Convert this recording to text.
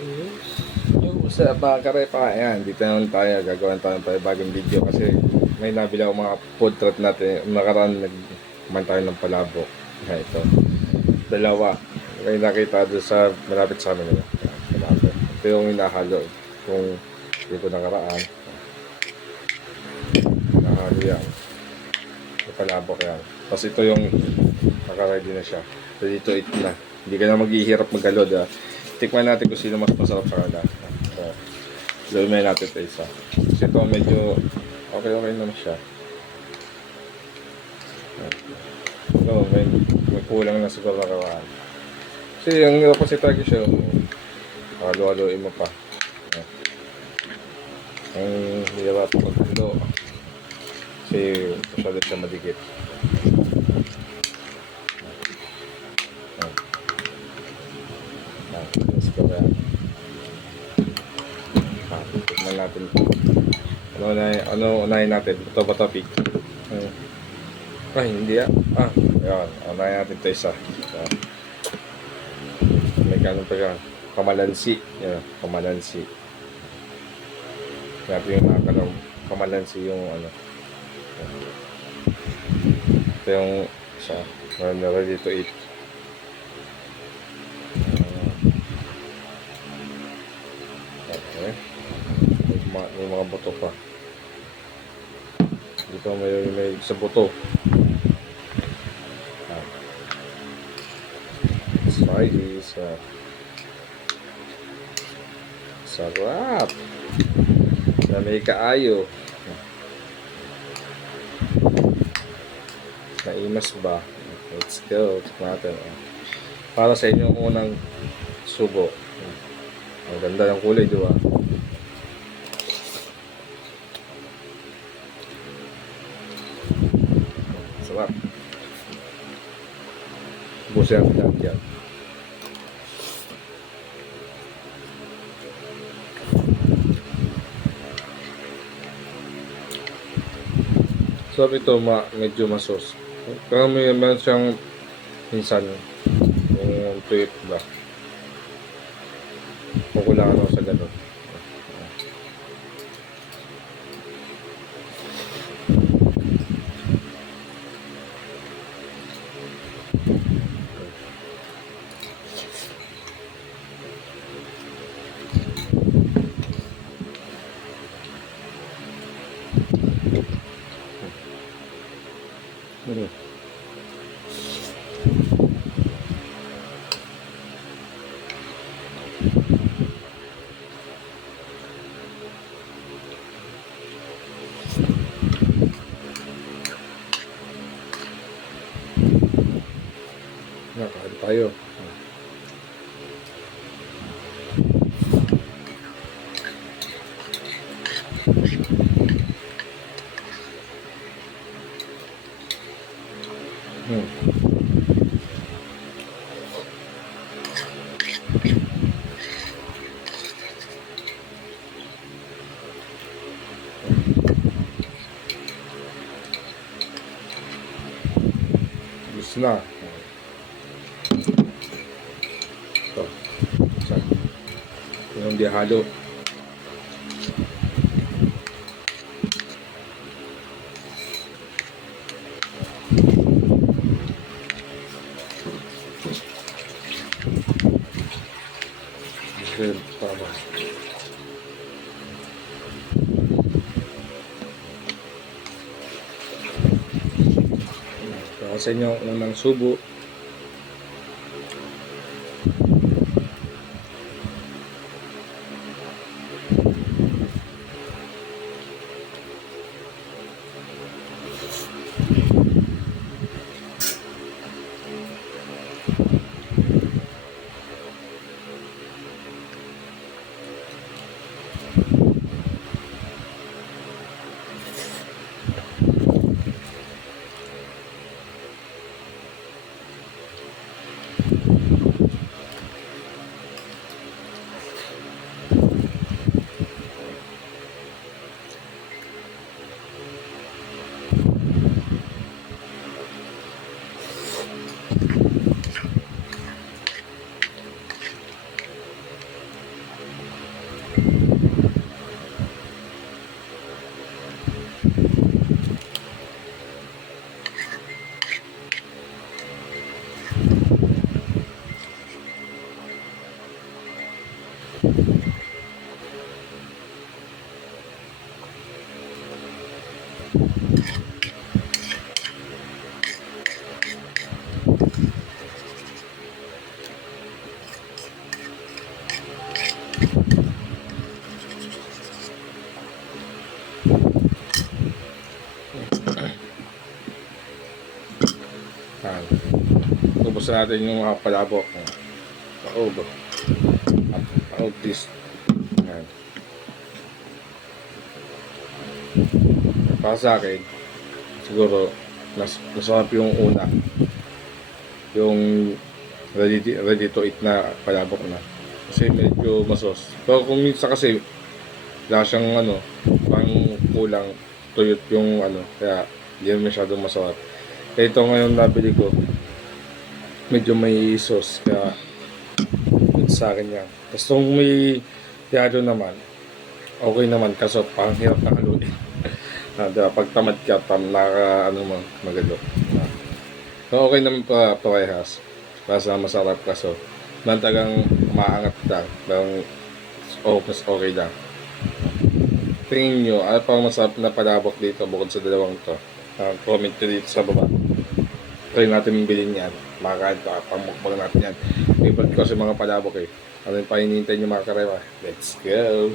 Yung sa mga karepa, ayan, dito naman tayo, gagawin tayo ng bagong video kasi may nabili ako mga food truck natin. Nakaraan, nagkuman tayo ng palabok. Ayan, ito. Dalawa. May nakita doon sa, malapit sa amin. Ayan, palabok. Ito yung hinahalo. Kung hindi ko nakaraan. Hinahalo yan. Yung palabok yan. Tapos ito yung nakaready na siya. So dito, ito na. Hindi ka na maghihirap maghalod. Tikman natin kung sino mas masarap sa kanila. Gawin natin ito isa. Kasi ito medyo okay naman siya. Ito, may kulang na siguro na kawan. Kasi yung opposite lagi siya, halo-haloin mo pa. Ang hirap pag-halo. Kasi masyado siya madikit. Let's go yan. Tignan natin. Ano unahin natin? Ito ba topic? Ay, hindi yan. Ayan. Unahin natin ito isa. May ganun pa yan. Kamalansi. Yan. Kamalansi. Natin yung nakakalong kamalansi yung ano. Ito yung isa. Ready to eat. Okay. May mga buto pa. Dito may sa buto. Let's try this. Sarap. Na may kaayo. Naimas ba? Let's go. Tignan natin. Para sa inyo unang subo. Ang ganda ng kulay, di ba? Sarap. Busi ang pinagyan. Sarap ito, medyo masos. Kaya may naman siyang minsan yung tuyot ba? Kukulangan ako sa ganun. Nakain tayo. Gusto na. Ito. Yung di halo. Tama. Sa inyo unang subo. Yan. Ubus na natin yung mga palabok. Paob. Paob this. Yan. Para sa akin, siguro, masarap yung una. Yung ready to eat na palabok na. Kasi medyo masos. Pero kung minsan kasi, wala siyang pang kulang tuyot yung kaya hindi masyadong masarap. Kaya ito ngayon nabili ko, medyo may sauce, kaya good sa akin yan. Tapos kung may yado naman, okay naman, kaso parang hirap na haluin. Diba, pag tamad ka, magalo. So okay naman pa parehas. Basta masarap, kaso mantagang umaangat lang, parang mas okay lang. Tingin nyo, ano pang masarap na palabok dito bukod sa dalawang to? Comment nyo dito sa baba. Try natin bilhin yan. Makakain pa, pamukbang natin yan. Favorite ko sa mga palabok eh. Ano yung pahinihintay nyo mga karema? Let's go!